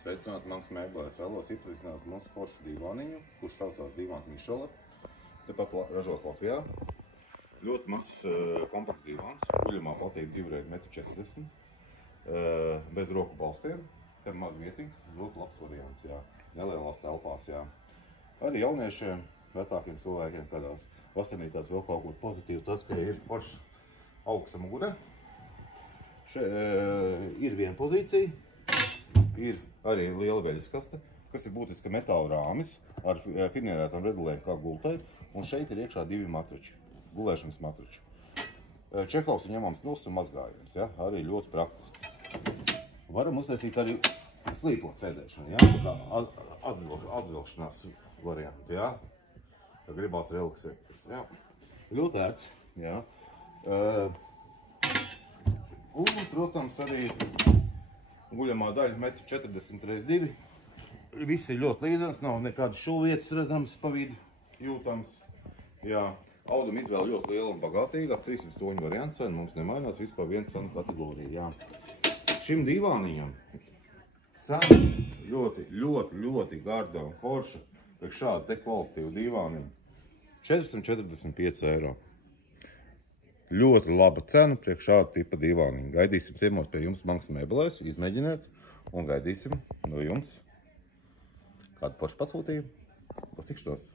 Sveicināti Mankas mēbelēs. Vēlos iepazīstināt mūsu foršu divāniņu, kurš saucās divāns Mišela. Tepat ražos Latvijā. Ļoti mazs komplekss divāns, guļamā platība 2x1,40 m, bez roku balstiem, kad maz vietiņas, ļoti labs variants, jā. Nelielās telpās, jā. Arī jauniešiem, vecākiem cilvēkiem, kādās vasarnītās vēl kaut kur pozitīvi tas, ka ir foršs augsta mugure. Ir viena pozīcija, ir arī liela veļas kaste, kas ir būtiski metāla rāmis ar finierētām redulēm kā gultai, un šeit ir iekšā divi matrači, gulēšanas matrači. Čeklavs ir ņemams nost un mazgājums, ja? Arī ļoti praktiski. Varam uztaisīt arī slīpot sēdēšanu, ja? Tā atvilkšanās variantu, ja? Tā gribās relaksēties, ja? Ļoti ērts, ja? Un, protams, arī guļamā daļa 1,40 x 2 m. Viss ir ļoti līdzens, nav nekādas šūvietas redzams pa vidu jūtams. Jā, auduma izvēle ļoti liela un bagātīga, ap 300 toņu variants cena mums nemainās, vispār viena cenu kategorija, jā. Šim divāniņam cena ļoti garda un forša, priekš šādu te kvalitatīvu divāniņu 445 eiro. Ļoti laba cena priekš šāda tipa divāniņa. Gaidīsim ciemos pie jums Mankas mēbelēs, izmēģiniet un gaidīsim no jums kādu foršu pasūtījumu. Uz tikšanos!